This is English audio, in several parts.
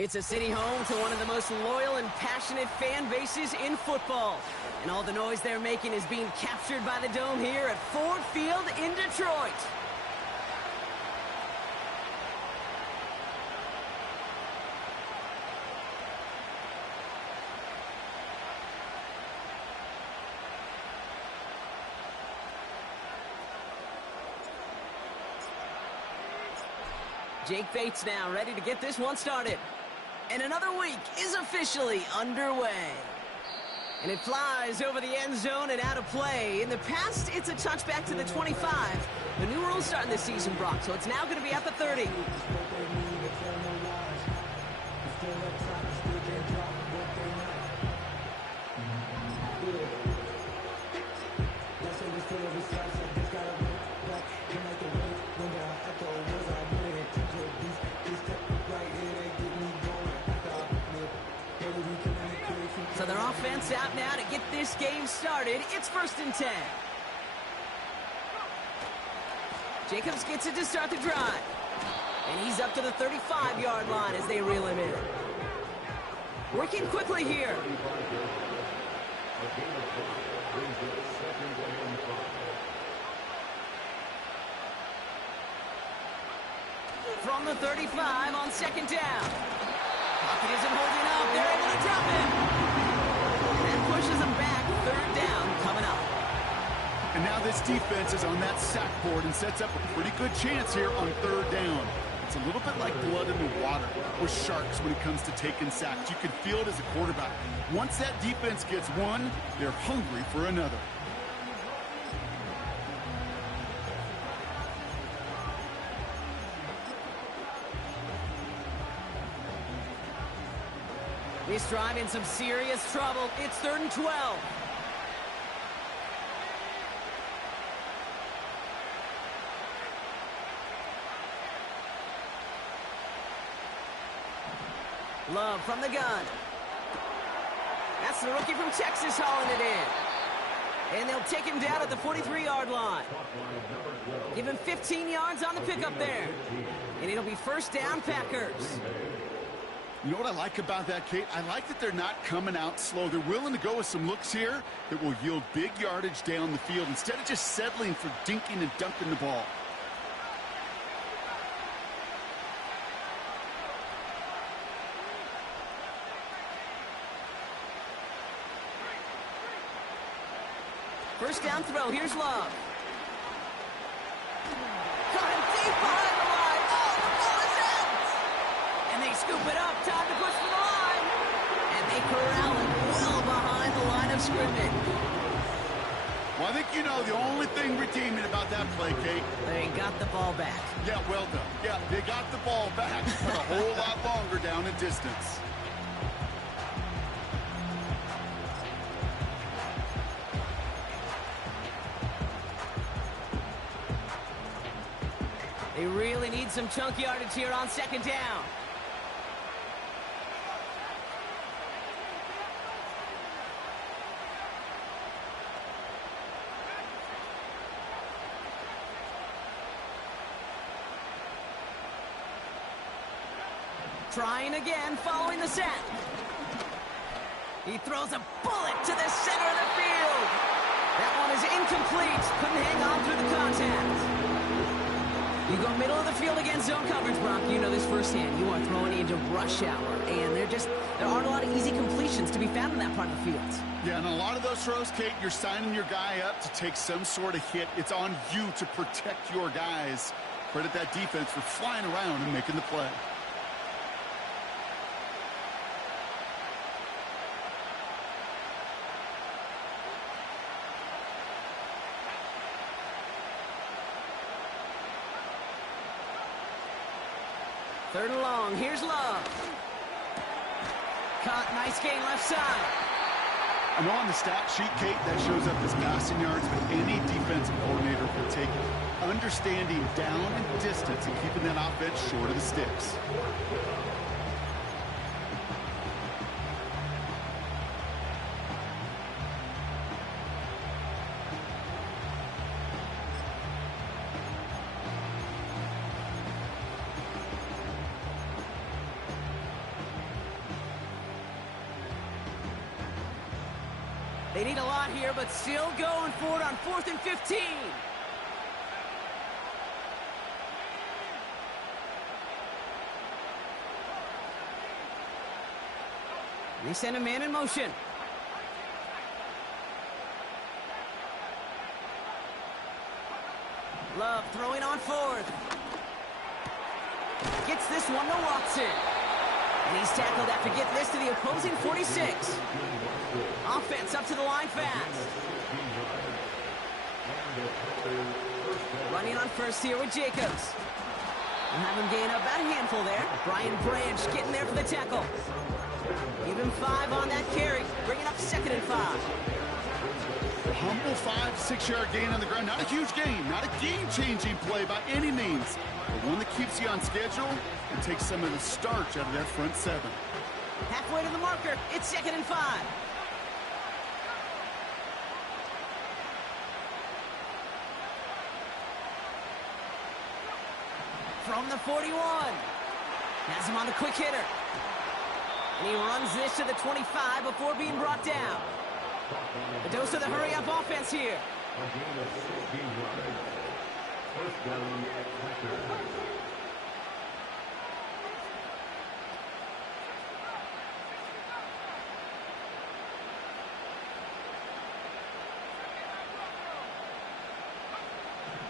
It's a city home to one of the most loyal and passionate fan bases in football. And all the noise they're making is being captured by the Dome here at Ford Field in Detroit. Jake Bates now ready to get this one started. And another week is officially underway. And it flies over the end zone and out of play. In the past, it's a touchback to the 25. The new rules starting this season, Brock, so it's now going to be at the 30. So their offense out now to get this game started. It's 1st and 10. Jacobs gets it to start the drive. And he's up to the 35-yard line as they reel him in. Working quickly here. From the 35 on 2nd down. Pocket isn't holding up. They're able to drop him. Pushes them back, 3rd down coming up. And now this defense is on that sack board and sets up a pretty good chance here on 3rd down. It's a little bit like blood in the water with sharks when it comes to taking sacks. You can feel it as a quarterback. Once that defense gets one, they're hungry for another. This drive in some serious trouble. It's 3rd and 12. Love from the gun. That's the rookie from Texas hauling it in. And they'll take him down at the 43-yard line. Give him 15 yards on the pickup there. And it'll be 1st down, Packers. You know what I like about that, Kate? I like that they're not coming out slow. They're willing to go with some looks here that will yield big yardage down the field instead of just settling for dinking and dunking the ball. First down throw. Here's Love. Got him deep behind the line. Oh, the ball is out. And they scoop it up. Time to push for the line. And they corral it well behind the line of scrimmage. Well, I think you know the only thing redeeming about that play, Kate. They got the ball back. Yeah, well done. Yeah, they got the ball back, but a whole lot longer down the distance. They really need some chunk yardage here on 2nd down. Trying again, following the set. He throws a bullet to the center of the field. That one is incomplete. Couldn't hang on through the contact. You go middle of the field against zone coverage, Brock. You know this firsthand. You are throwing into rush hour, and there aren't a lot of easy completions to be found in that part of the field. Yeah, and a lot of those throws, Kate, you're signing your guy up to take some sort of hit. It's on you to protect your guys. Credit that defense for flying around and making the play. Third and long. Here's Love. Caught. Nice gain left side. I know on the stat sheet, Kate, that shows up as passing yards, but any defensive coordinator will take it. Understanding down and distance and keeping that offense short of the sticks. They need a lot here, but still going for it on 4th and 15. They send a man in motion. Love throwing on 4th. Gets this one to Watson. And he's tackled after getting this to the opposing 46. Offense up to the line fast. Running on first here with Jacobs. We'll have him gain about a handful there. Brian Branch getting there for the tackle. Give him 5 on that carry. Bringing up 2nd and 5. A humble 5 to 6 yard gain on the ground. Not a huge gain. Not a game-changing play by any means. But one that keeps you on schedule and takes some of the starch out of that front 7. Halfway to the marker. It's 2nd and 5. From the 41. Has him on the quick hitter. And he runs this to the 25 before being brought down. A dose of the hurry-up offense here.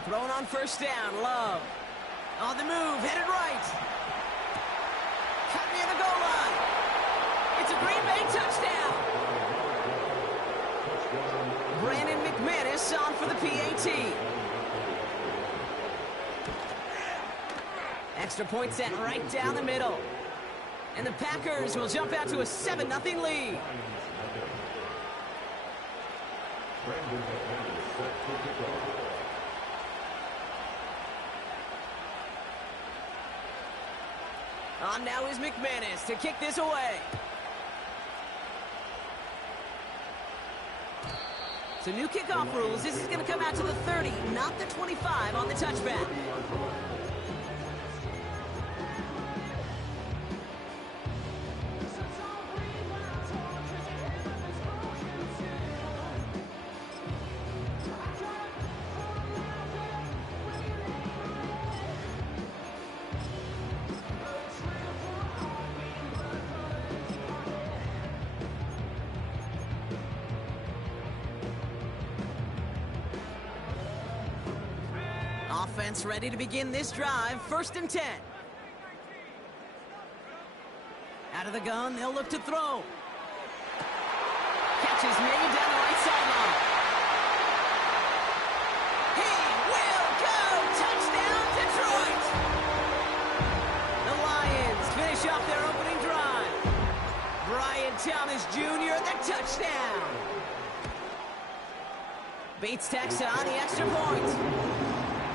Thrown on first down, Love. On the move, headed right. Cut near the goal line. It's a Green Bay touchdown. Brandon McManus on for the PAT. Extra point set right down the middle. And the Packers will jump out to a 7-0 lead. On now is McManus to kick this away. So new kickoff rules. This is going to come out to the 30, not the 25 on the touchback. Offense ready to begin this drive. 1st and 10. Out of the gun, they'll look to throw. Catches made down the right sideline. He will go! Touchdown, Detroit! The Lions finish off their opening drive. Brian Thomas Jr., the touchdown. Bates tacks on the extra point.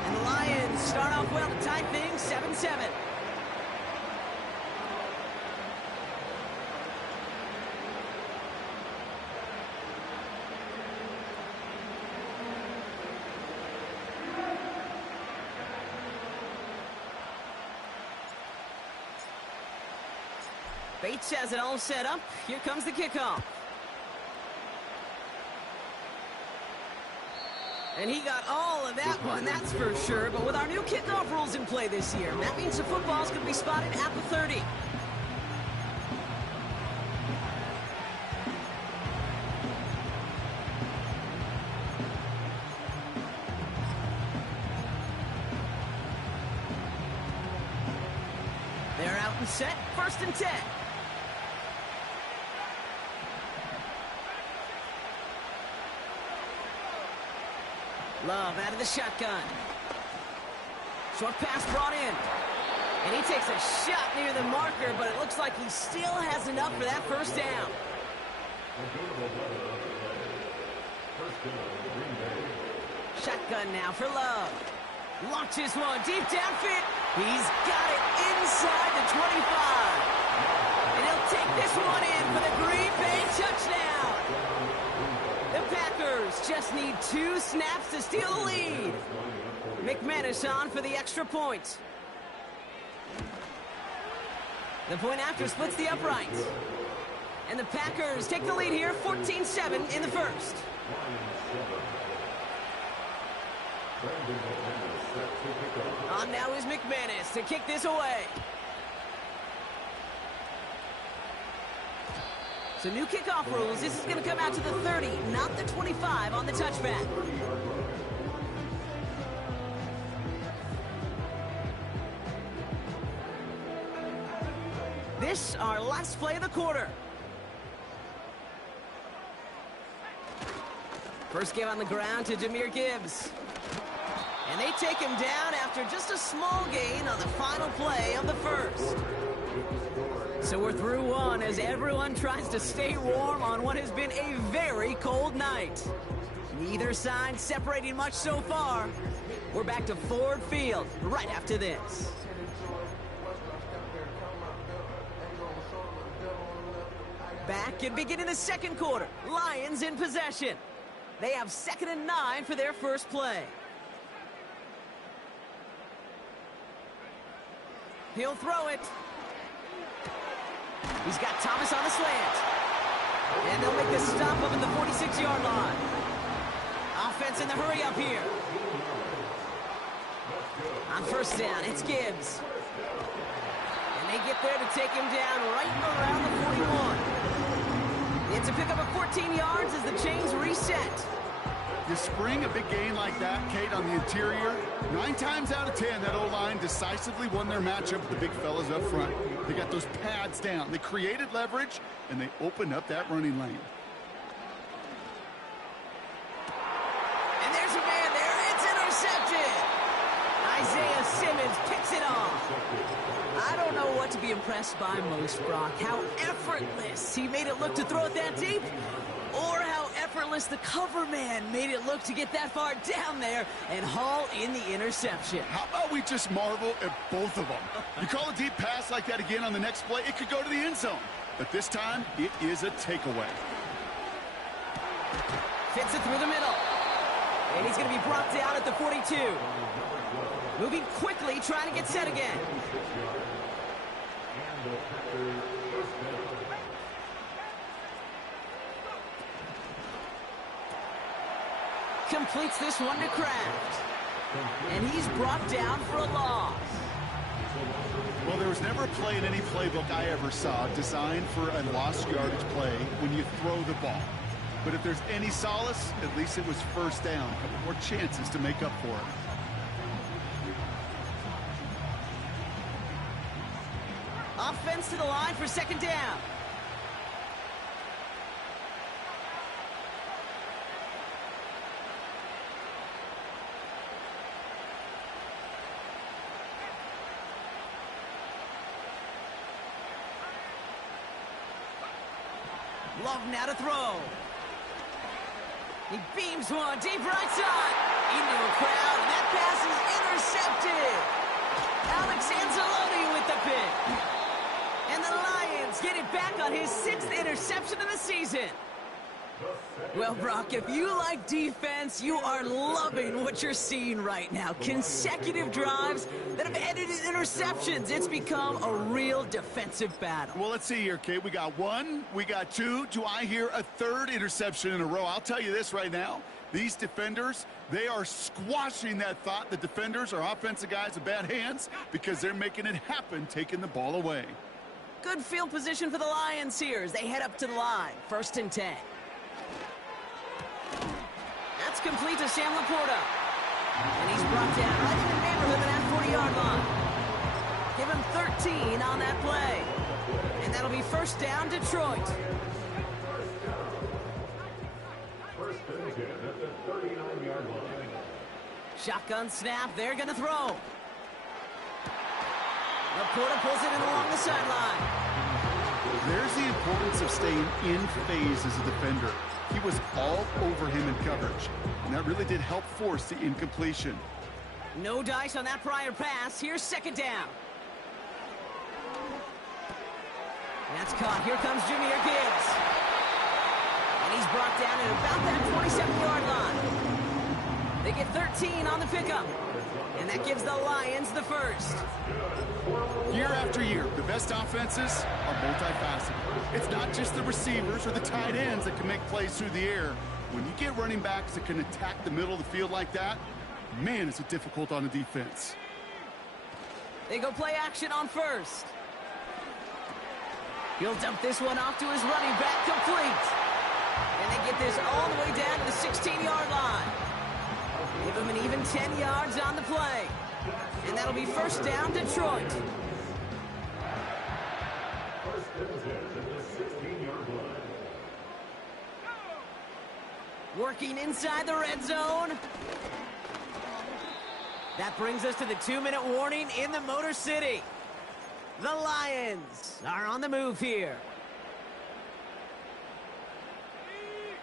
And the Lions start off well to tie things 7-7. Bates has it all set up. Here comes the kickoff. And he got all of that one, that's for sure. But with our new kickoff rules in play this year, that means the football's going to be spotted at the 30. They're out and set. 1st and 10. Love out of the shotgun. Short pass brought in. And he takes a shot near the marker, but it looks like he still has enough for that 1st down. Shotgun now for Love. Launches one deep downfield. He's got it inside the 25. And he'll take this one in for the Green Bay touchdown. The Packers just need 2 snaps to steal the lead. McManus on for the extra point. The point after splits the uprights. And the Packers take the lead here, 14-7 in the first. On now is McManus to kick this away. So new kickoff rules. This is going to come out to the 30, not the 25 on the touchback. This, our last play of the quarter. First give on the ground to Jahmyr Gibbs. And they take him down after just a small gain on the final play of the first. So we're through one as everyone tries to stay warm on what has been a very cold night. Neither side separating much so far. We're back to Ford Field right after this. Back and beginning the second quarter. Lions in possession. They have 2nd and 9 for their first play. He'll throw it. He's got Thomas on the slant. And they'll make the stop up at the 46-yard line. Offense in the hurry up here. On first down, it's Gibbs. And they get there to take him down right around the 41. It's a pickup of 14 yards as the chains reset. You spring a big gain like that, Kate, on the interior. 9 times out of 10, that O-line decisively won their matchup with the big fellas up front. They got those pads down. They created leverage, and they opened up that running lane. And there's a man there. It's intercepted. Isaiah Simmons picks it off. I don't know what to be impressed by most, Brock. How effortless he made it look to throw it that deep, or how effortless the cover man made it look to get that far down there and haul in the interception. How about we just marvel at both of them? You call a deep pass like that again on the next play, it could go to the end zone. But this time, it is a takeaway. Fits it through the middle. And he's going to be brought down at the 42. Moving quickly, trying to get set again. Completes this one to Kraft. And he's brought down for a loss. Well, there was never a play in any playbook I ever saw designed for a lost yardage play when you throw the ball. But if there's any solace, at least it was first down. A couple more chances to make up for it. Offense to the line for 2nd down. Love now to throw. He beams one deep right side. Into a crowd, and that pass is intercepted. Alex Anzalone with the pick. And the Lions get it back on his 6th interception of the season. Well, Brock, if you like defense, you are loving what you're seeing right now. Consecutive drives that have ended in interceptions. It's become a real defensive battle. Well, let's see here, Kate. We got 1, we got 2. Do I hear a 3rd interception in a row? I'll tell you this right now. These defenders, they are squashing that thought. The defenders are offensive guys with bad hands because they're making it happen, taking the ball away. Good field position for the Lions here as they head up to the line. 1st and 10. That's complete to Sam Laporta. And he's brought down right in the neighborhood of that 40-yard line. Give him 13 on that play. And that'll be 1st down, Detroit. Shotgun snap, they're going to throw. Laporta pulls it in along the sideline. There's the importance of staying in phase as a defender. He was all over him in coverage, and that really did help force the incompletion. No dice on that prior pass. Here's 2nd down. That's caught. Here comes Jahmyr Gibbs. And he's brought down at about that 27-yard line. They get 13 on the pickup. And that gives the Lions the 1st. Year after year, the best offenses are multifaceted. It's not just the receivers or the tight ends that can make plays through the air. When you get running backs that can attack the middle of the field like that, man, is it difficult on the defense. They go play action on first. He'll dump this one off to his running back, complete. And they get this all the way down to the 16-yard line. Give him an even 10 yards on the play. And that'll be first down, Detroit. Working inside the red zone. That brings us to the 2-minute warning in the Motor City. The Lions are on the move here.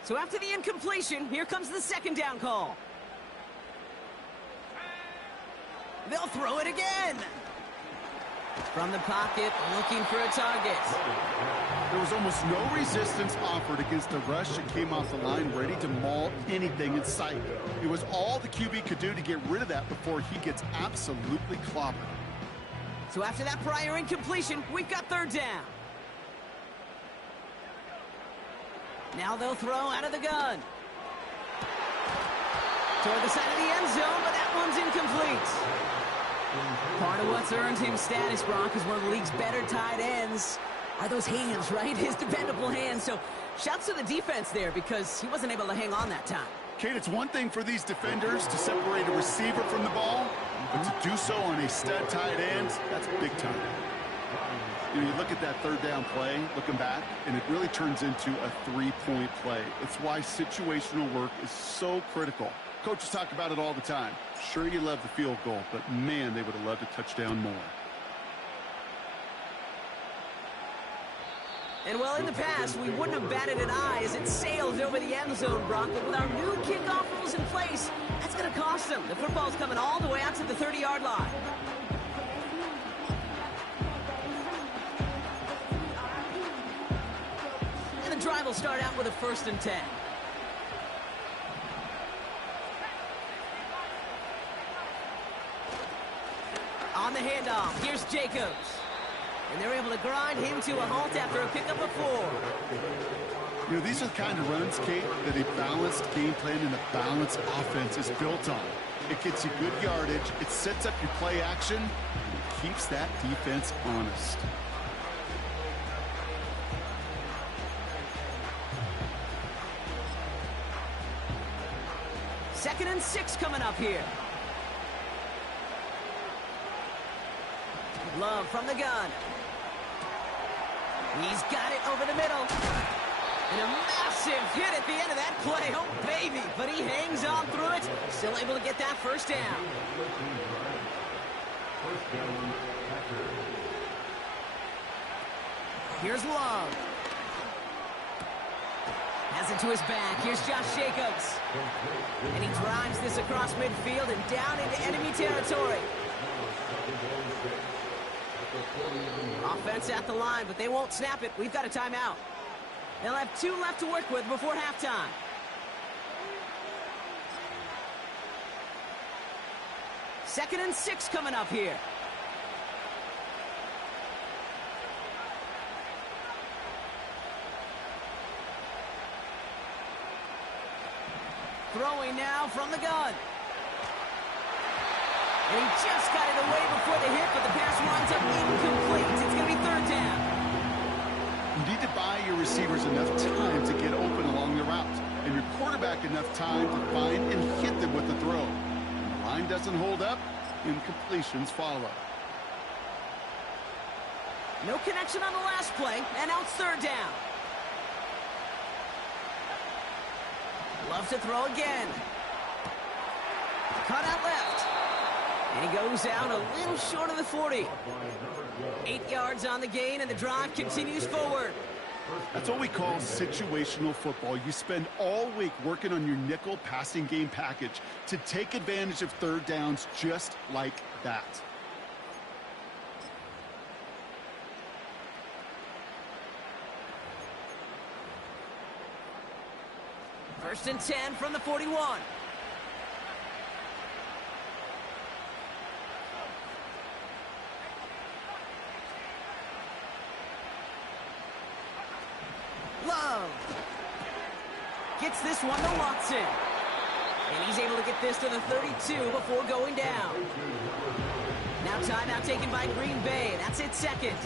So after the incompletion, here comes the second down call. They'll throw it again. From the pocket, looking for a target. There was almost no resistance offered against the rush that came off the line ready to maul anything in sight. It was all the QB could do to get rid of that before he gets absolutely clobbered. So after that prior incompletion, we've got third down. Now they'll throw out of the gun. Toward the side of the end zone, but that one's incomplete. Part of what's earned him status, Brock, is one of the league's better tight ends. Are those hands, right? His dependable hands. So shouts to the defense there because he wasn't able to hang on that time. Kate, it's one thing for these defenders to separate a receiver from the ball, but to do so on a stud tight end, that's big time. You know, you look at that third down play, looking back, and it really turns into a three-point play. It's why situational work is so critical. Coaches talk about it all the time. Sure, you love the field goal, but man, they would have loved a touchdown more. And well, in the past, we wouldn't have batted an eye as it sails over the end zone, Brock. But with our new kickoff rules in place, that's going to cost them. The football's coming all the way out to the 30-yard line. And the drive will start out with a 1st and 10. On the handoff, here's Jacobs. And they're able to grind him to a halt after a pickup of 4. You know, these are the kind of runs, Kate, that a balanced game plan and a balanced offense is built on. It gets you good yardage, it sets up your play action, and keeps that defense honest. Second and 6 coming up here. Love from the gun. He's got it over the middle. And a massive hit at the end of that play. Oh, baby. But he hangs on through it. Still able to get that first down. Here's Love. Has it to his back. Here's Josh Jacobs. And he drives this across midfield and down into enemy territory. Offense at the line, but they won't snap it. We've got a timeout. They'll have 2 left to work with before halftime. Second and 6 coming up here. Throwing now from the gun. And he just got it away before the hit, but the pass winds up incomplete. It's going to be third down. You need to buy your receivers enough time to get open along the route, and your quarterback enough time to find and hit them with the throw. When the line doesn't hold up, incompletions follow. No connection on the last play, and now it's third down. Love to throw again. Cut out left. And he goes out a little short of the 40. 8 yards on the gain, and the drive continues forward. That's what we call situational football. You spend all week working on your nickel passing game package to take advantage of third downs just like that. First and 10 from the 41. Love. Gets this one to Watson. And he's able to get this to the 32 before going down. Now timeout taken by Green Bay. That's its second.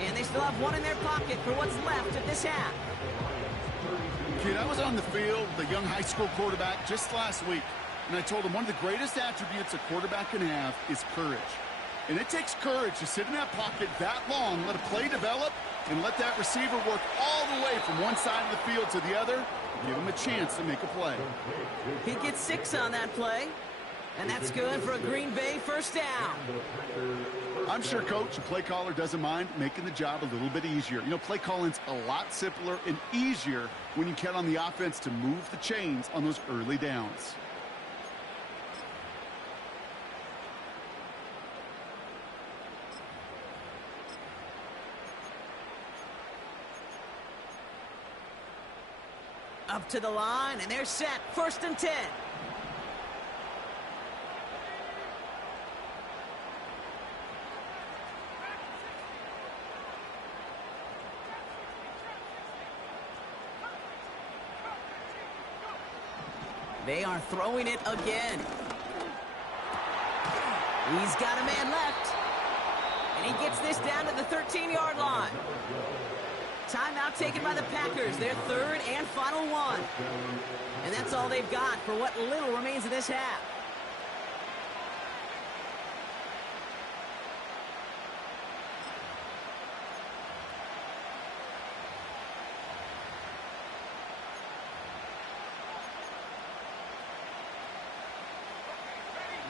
And they still have one in their pocket for what's left of this half. Kid, I was on the field, the young high school quarterback, just last week. And I told him one of the greatest attributes a quarterback can have is courage. And it takes courage to sit in that pocket that long, let a play develop, and let that receiver work all the way from one side of the field to the other, and give him a chance to make a play. He gets 6 on that play, and that's good for a Green Bay first down. I'm sure Coach, the play caller, doesn't mind making the job a little bit easier. You know, play calling's a lot simpler and easier when you count on the offense to move the chains on those early downs. Up to the line, and they're set. 1st and 10. They are throwing it again. He's got a man left. And he gets this down to the 13-yard line. Timeout taken by the Packers, their 3rd and final one. And that's all they've got for what little remains of this half.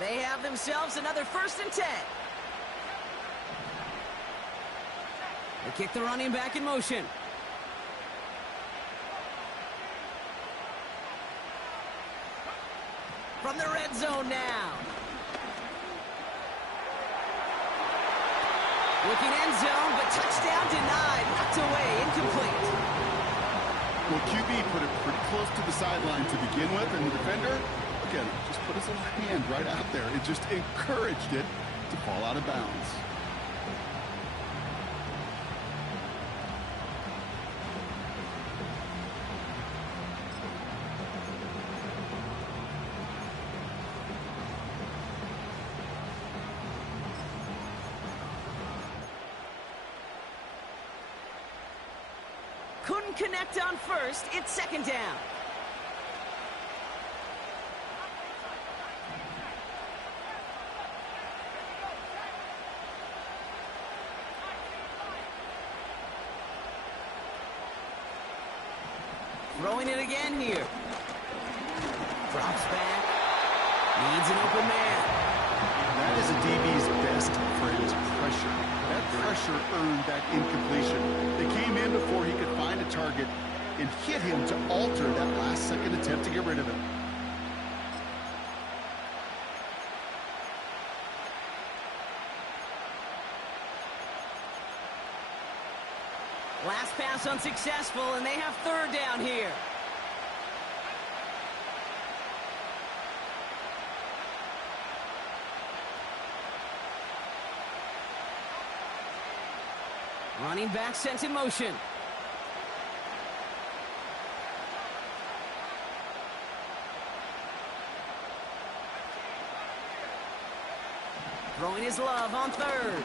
They have themselves another 1st and 10. They kick the running back in motion. From the red zone now. Looking end zone, but touchdown denied. Knocked away, incomplete. Well, QB put it pretty close to the sideline to begin with, and the defender, again, just put his little hand right out there. It just encouraged it to fall out of bounds. Couldn't connect on first. It's 2nd down. Throwing it again here. Drops back. Needs an open man. That is a DB's best friend, pressure. That pressure earned that incompletion. They came in before he could find a target and hit him to alter that last-second attempt to get rid of him. Last pass unsuccessful, and they have 3rd down here. Running back sent in motion. Throwing his Love on 3rd.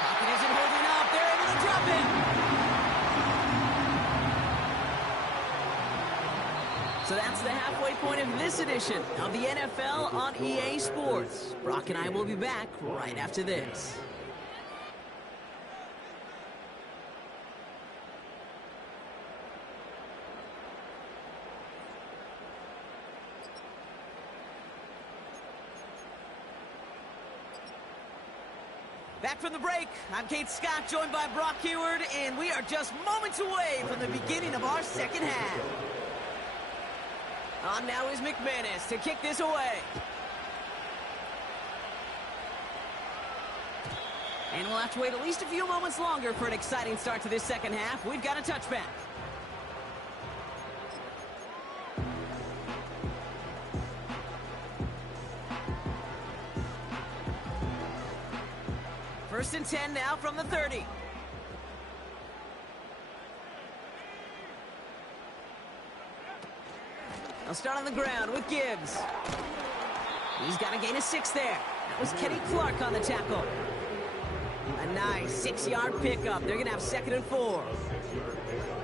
Pocket isn't holding up. They're able to drop it. So that's the halfway point of this edition of the NFL on EA Sports. Brock and I will be back right after this. Back from the break, I'm Kate Scott, joined by Brock Heward, and we are just moments away from the beginning of our second half. On now is McManus to kick this away. And we'll have to wait at least a few moments longer for an exciting start to this second half. We've got a touchback. First and 10 now from the 30. They'll start on the ground with Gibbs. He's got to gain a 6 there. That was Kenny Clark on the tackle. A nice 6-yard pickup. They're going to have 2nd and 4.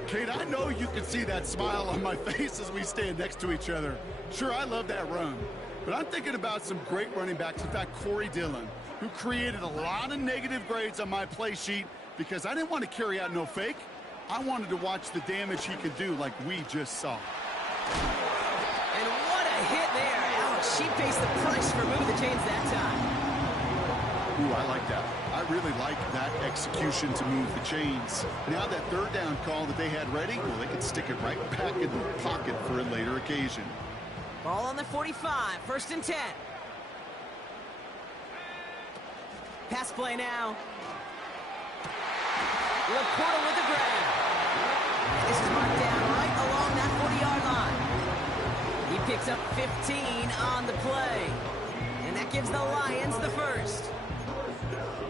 Kate, I know you can see that smile on my face as we stand next to each other. Sure, I love that run. But I'm thinking about some great running backs. In fact, Corey Dillon, who created a lot of negative grades on my play sheet because I didn't want to carry out no fake. I wanted to watch the damage he could do like we just saw. And what a hit there. Ouch, she pays the price for moving the chains that time. Ooh, I like that. I really like that execution to move the chains. Now that 3rd down call that they had ready, well, they can stick it right back in the pocket for a later occasion. Ball on the 45, 1st and 10. Pass play now. Laporta with the grab. This is marked down right along that 40-yard line. He picks up 15 on the play. And that gives the Lions the 1st.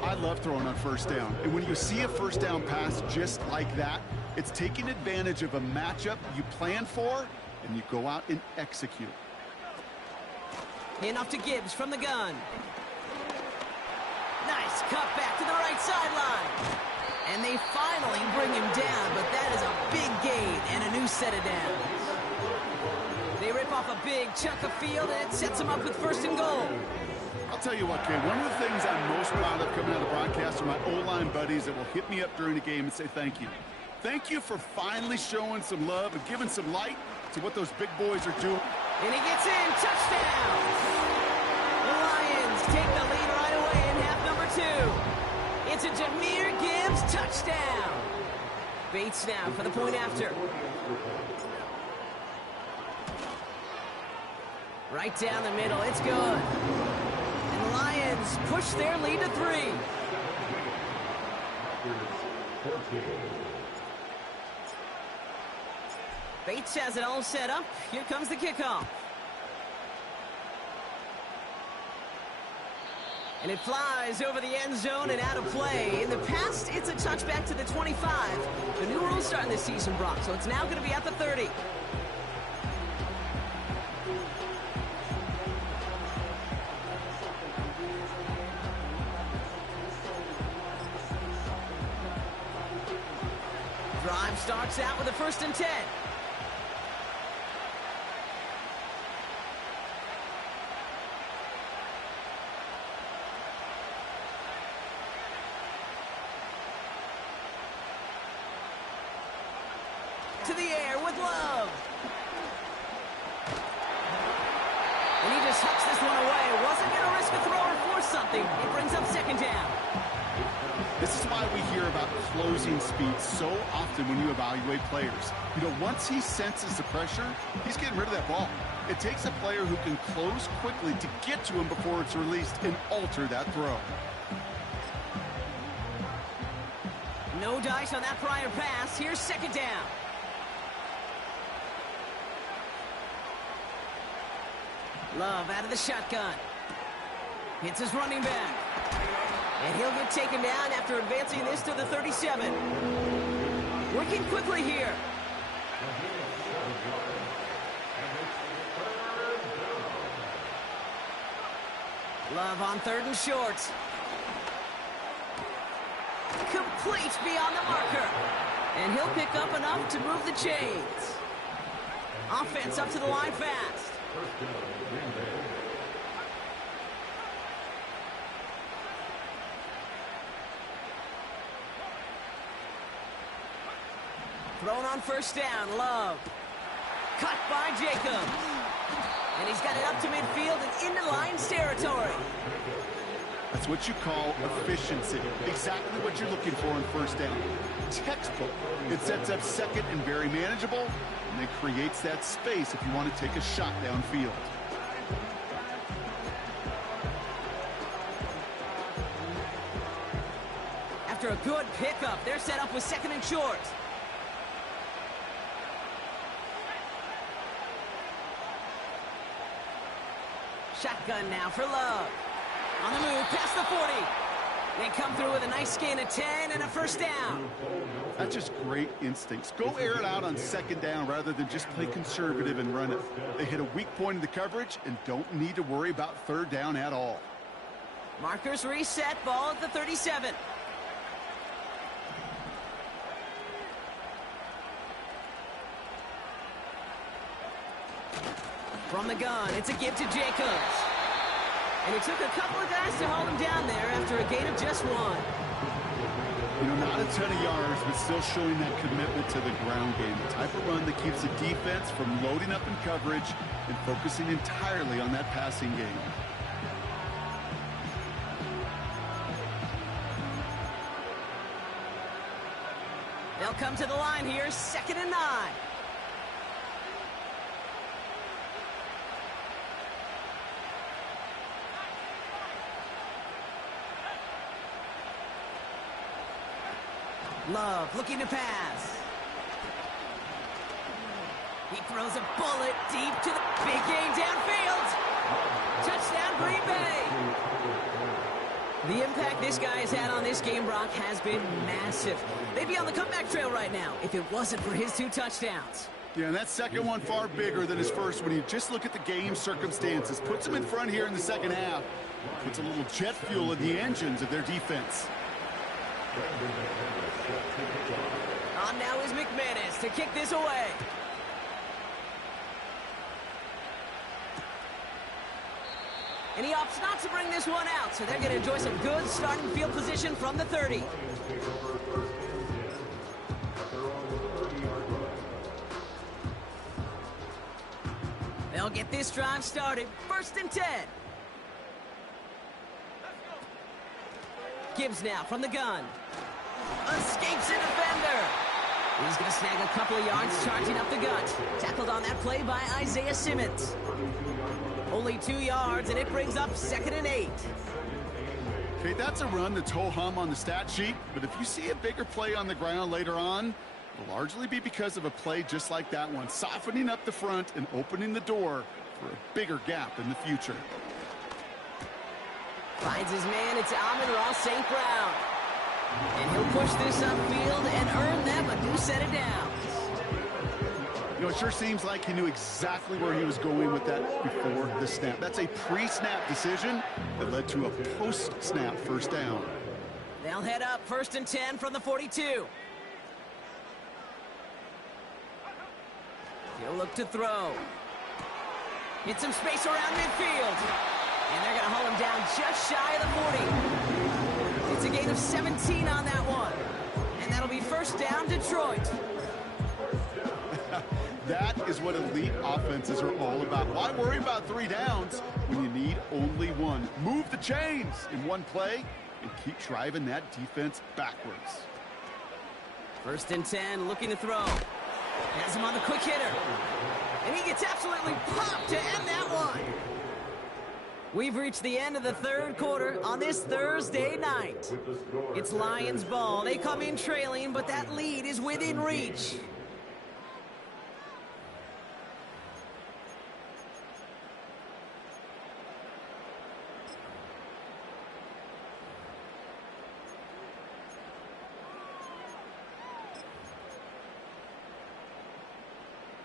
I love throwing on 1st down. And when you see a 1st down pass just like that, it's taking advantage of a matchup you plan for, and you go out and execute. Hand off to Gibbs from the gun. Nice cut back to the right sideline. And they finally bring him down, but that is a big gain and a new set of downs. They rip off a big chunk of field, and it sets them up with 1st and goal. I'll tell you what, Kay, one of the things I'm most proud of coming out of the broadcast are my O-line buddies that will hit me up during the game and say thank you. Thank you for finally showing some love and giving some light to what those big boys are doing. And he gets in. Touchdown! The Lions take the lead right away in half number 2. It's a Jahmyr Gibbs touchdown. Bates now for the point after. Right down the middle. It's good. And the Lions push their lead to 3. Bates has it all set up. Here comes the kickoff. And it flies over the end zone and out of play. In the past, it's a touchback to the 25. The new rules starting this season, Brock, so it's now going to be at the 30. Drive starts out with a 1st and 10. To the air with Love. And he just hucks this one away. Wasn't going to risk a throw or force something. It brings up 2nd down. This is why we hear about closing speed so often when you evaluate players. You know, once he senses the pressure, he's getting rid of that ball. It takes a player who can close quickly to get to him before it's released and alter that throw. No dice on that prior pass. Here's 2nd down. Love out of the shotgun. Hits his running back. And he'll get taken down after advancing this to the 37. Working quickly here. Love on 3rd and short. Complete beyond the marker. And he'll pick up enough to move the chains. Offense up to the line fast. Thrown on 1st down, Love. Cut by Jacobs. And he's got it up to midfield and into Lions territory. That's what you call efficiency. Exactly what you're looking for in 1st down. Textbook. It sets up 2nd and very manageable, and it creates that space if you want to take a shot downfield. After a good pickup, they're set up with 2nd and short. Shotgun now for Love. On the move, past the 40. They come through with a nice gain of 10 and a first down. That's just great instincts. Go air it out on second down rather than just play conservative and run it. They hit a weak point in the coverage and don't need to worry about third down at all. Markers reset, ball at the 37. From the gun, it's a give to Jacobs. And it took a couple of guys to hold him down there after a gain of just 1. You know, not a ton of yards, but still showing that commitment to the ground game. The type of run that keeps the defense from loading up in coverage and focusing entirely on that passing game. They'll come to the line here, 2nd and 9. Love looking to pass. He throws a bullet deep to the big game downfield. Touchdown, Green Bay. The impact this guy has had on this game, Brock, has been massive. They'd be on the comeback trail right now if it wasn't for his 2 touchdowns. Yeah, and that second one far bigger than his first when you just look at the game circumstances. Puts him in front here in the second half. Puts a little jet fuel in the engines of their defense. On now is McManus to kick this away. And he opts not to bring this one out, so they're going to enjoy some good starting field position from the 30. They'll get this drive started. 1st and 10. Gibbs now from the gun. Escapes a defender. He's going to snag a couple of yards charging up the gut. Tackled on that play by Isaiah Simmons. Only 2 yards, and it brings up 2nd and 8. Okay, that's a run that's ho-hum on the stat sheet, but if you see a bigger play on the ground later on, it'll largely be because of a play just like that one, softening up the front and opening the door for a bigger gap in the future. Finds his man, it's Amon-Ra St. Brown. And he'll push this upfield and earn them a new set of downs. You know, it sure seems like he knew exactly where he was going with that before the snap. That's a pre-snap decision that led to a post-snap first down. They'll head up 1st and 10 from the 42. He'll look to throw. Get some space around midfield. And they're going to hold him down just shy of the 40. It's a gain of 17 on that one. And that'll be first down, Detroit. That is what elite offenses are all about. Why worry about 3 downs when you need only 1? Move the chains in one play and keep driving that defense backwards. 1st and 10, looking to throw. Has him on the quick hitter. And he gets absolutely popped to end that one. We've reached the end of the 3rd quarter on this Thursday night. It's Lions ball. They come in trailing, but that lead is within reach.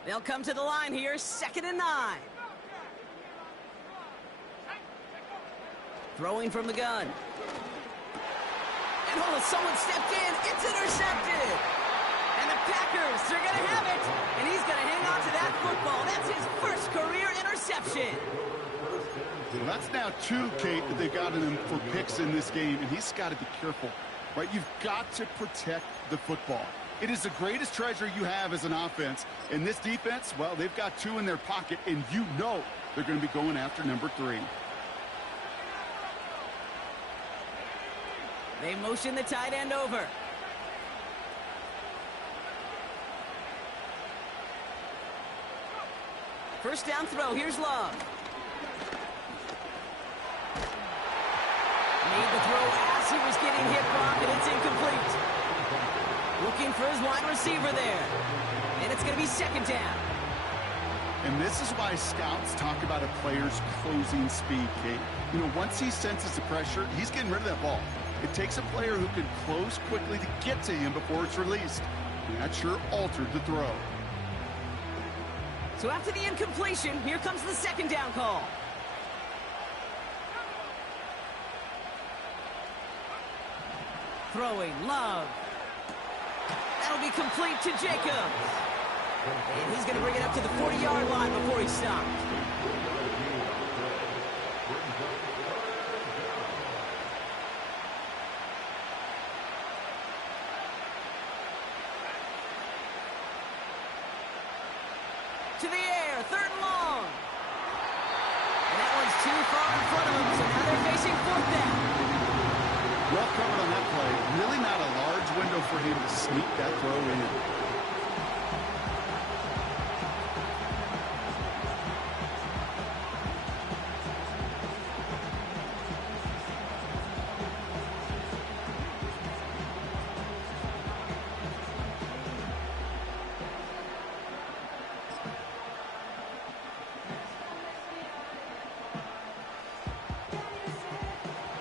They'll come to the line here, 2nd and 9. Throwing from the gun. And someone stepped in. It's intercepted. And the Packers, they're going to have it. And he's going to hang on to that football. That's his first career interception. Well, that's now 2, Kate, that they've gotten him for picks in this game. And he's got to be careful, right? You've got to protect the football. It is the greatest treasure you have as an offense. And this defense, well, they've got 2 in their pocket, and you know they're going to be going after number 3. They motion the tight end over. First down throw. Here's Love. Made the throw as he was getting hit, Brock, and it's incomplete. Looking for his wide receiver there. And it's going to be 2nd down. And this is why scouts talk about a player's closing speed, Kate. You know, once he senses the pressure, he's getting rid of that ball. It takes a player who can close quickly to get to him before it's released. And that sure altered the throw. So after the incompletion, here comes the second down call. Throwing, Love. That'll be complete to Jacobs. And he's going to bring it up to the 40-yard line before he stopped. To the air, third and long. And that one's too far in front of him, so now they're facing fourth down. Well covered on that play. Really not a large window for him to sneak that throw in.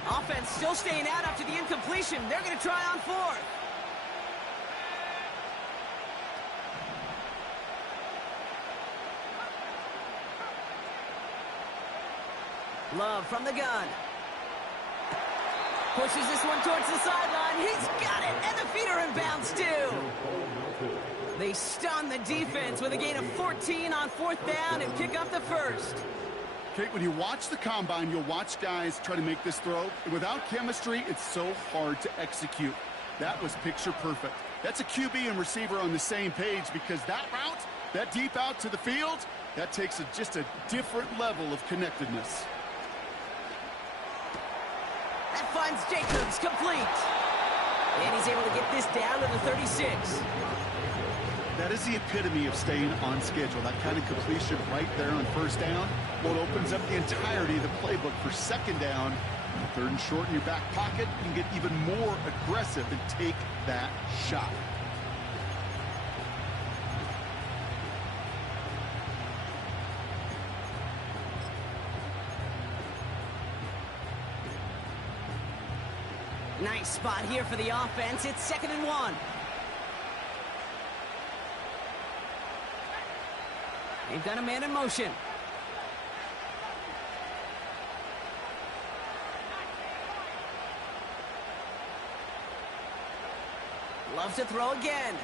Offense still staying out after the incompletion. They're going to try on fourth. Love from the gun. Pushes this one towards the sideline. He's got it, and the feet are in bounds too. They stun the defense with a gain of 14 on fourth down and pick up the first. Kate, when you watch the combine, you'll watch guys try to make this throw. And without chemistry, it's so hard to execute. That was picture perfect. That's a QB and receiver on the same page, because that route, that deep out to the field, that takes just a different level of connectedness. That finds Jacobs, complete. And he's able to get this down to the 36. That is the epitome of staying on schedule. That kind of completion right there on first down. Well, it opens up the entirety of the playbook for second down. Third and short in your back pocket. You can get even more aggressive and take that shot. Nice spot here for the offense. It's 2nd and 1. They've got a man in motion. Loves to throw again.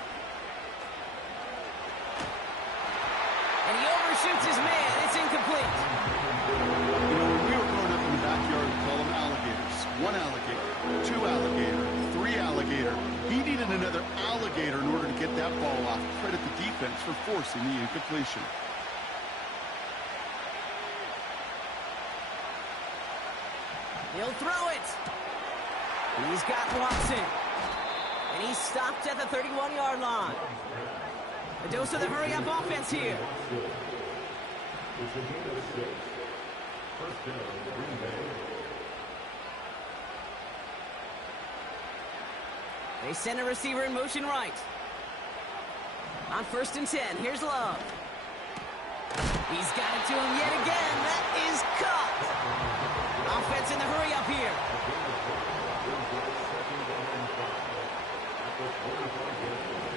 And he overshoots his man. It's incomplete. You know, when we were growing up in the backyard, we call them alligators. 1 alligator, 2 alligator, 3 alligator. He needed another alligator in order to get that ball off. Credit the defense for forcing the incompletion. He'll throw it. He's got Watson. And he's stopped at the 31-yard line. A dose of the hurry-up offense here. They send a receiver in motion right. On 1st and 10, here's Love. He's got it to him yet again. That is caught. Offense in the hurry-up here.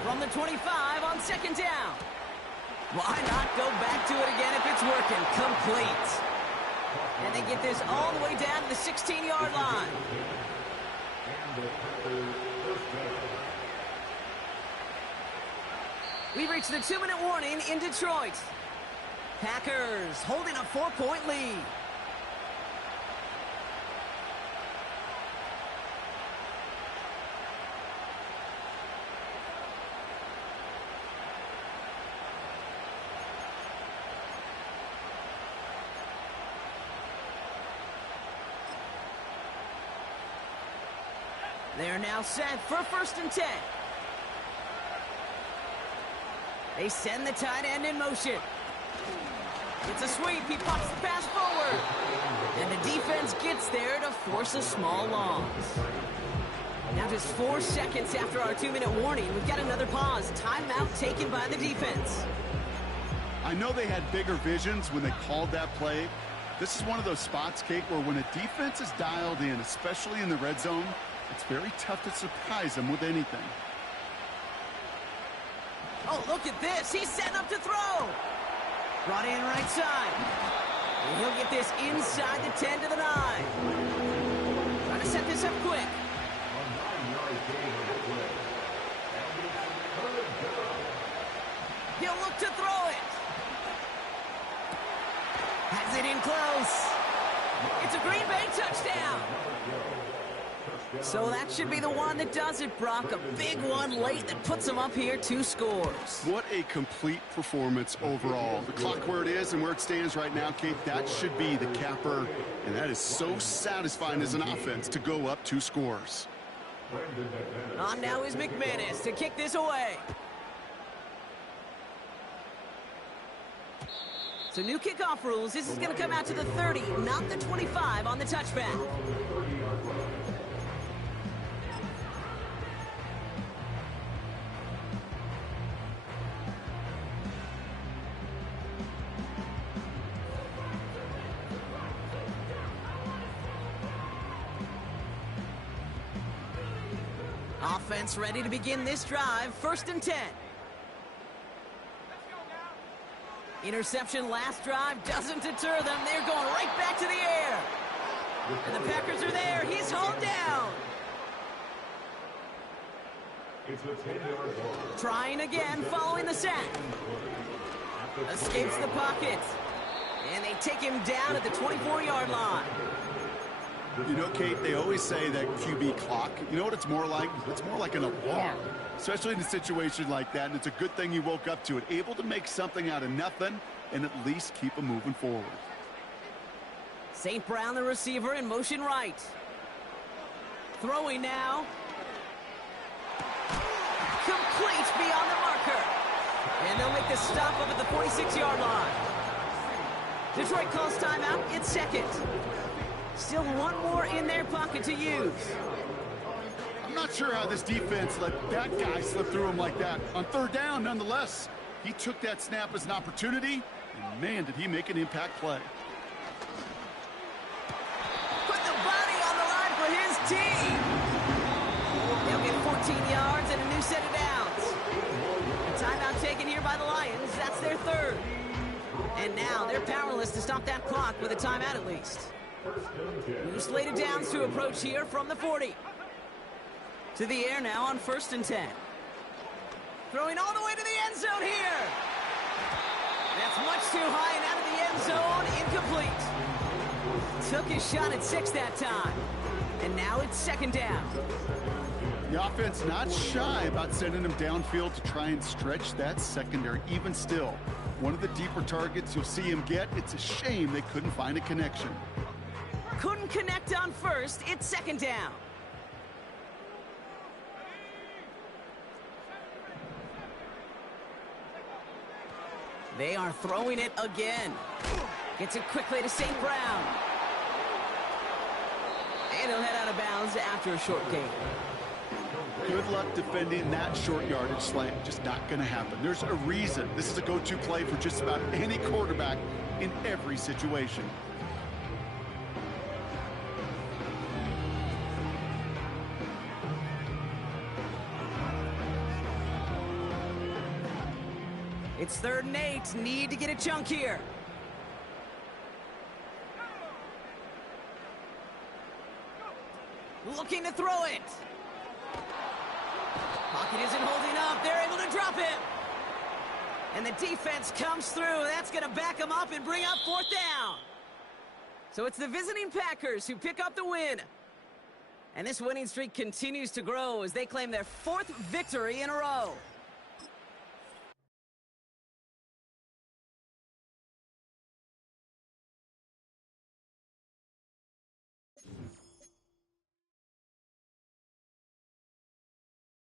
From the 25 on 2nd down. Why not go back to it again if it's working? Complete. And they get this all the way down to the 16-yard line. We reach the 2-minute warning in Detroit. Packers holding a 4-point lead. They're now set for 1st and 10. They send the tight end in motion. It's a sweep. He pops the pass forward. And the defense gets there to force a small loss. Now just 4 seconds after our 2-minute warning, we've got another pause. Timeout taken by the defense. I know they had bigger visions when they called that play. This is one of those spots, Kate, where when a defense is dialed in, especially in the red zone, It's very tough to surprise him with anything. Oh, look at this. He's setting up to throw. Brought in right side. And he'll get this inside the 10 to the 9. Trying to set this up quick. He'll look to throw it. Has it in close. It's a Green Bay touchdown. So that should be the one that does it, Brock. A big one late that puts them up here 2 scores. What a complete performance overall. The clock where it is and where it stands right now, Kate, that should be the capper. And that is so satisfying as an offense to go up 2 scores. On now is McManus to kick this away. So new kickoff rules. This is going to come out to the 30, not the 25 on the touchback. Offense ready to begin this drive. 1st and 10. Interception last drive doesn't deter them. They're going right back to the air. And the Packers are there. He's hauled down. Trying again following the sack. Escapes the pocket. And they take him down at the 24-yard line. You know, Kate, they always say that QB clock, you know what it's more like? It's more like an alarm, especially in a situation like that, and it's a good thing you woke up to it. Able to make something out of nothing and at least keep them moving forward. St. Brown, the receiver, in motion right. Throwing now. Complete beyond the marker. And they'll make the stop up at the 46-yard line. Detroit calls timeout. It's 2nd. Still one more in their pocket to use. I'm not sure how this defense let that guy slip through him like that. On 3rd down, nonetheless, he took that snap as an opportunity, and man, did he make an impact play. Put the body on the line for his team. They'll get 14 yards and a new set of downs. A timeout taken here by the Lions. That's their 3rd. And now they're powerless to stop that clock with a timeout at least. New slated downs to approach here from the 40. To the air now on 1st and 10. Throwing all the way to the end zone here. That's much too high and out of the end zone. Incomplete. Took his shot at 6 that time. And now it's 2nd down. The offense not shy about sending him downfield to try and stretch that secondary. Even still, one of the deeper targets you'll see him get. It's a shame they couldn't find a connection. Couldn't connect on 1st. It's 2nd down. They are throwing it again. Gets it quickly to St. Brown. And he'll head out of bounds after a short gain. Good luck defending that short yardage slant. Just not going to happen. There's a reason this is a go-to play for just about any quarterback in every situation. It's 3rd and 8. Need to get a chunk here. Looking to throw it. Pocket isn't holding up. They're able to drop it. And the defense comes through. That's going to back them up and bring up 4th down. So it's the visiting Packers who pick up the win. And this winning streak continues to grow as they claim their 4th victory in a row.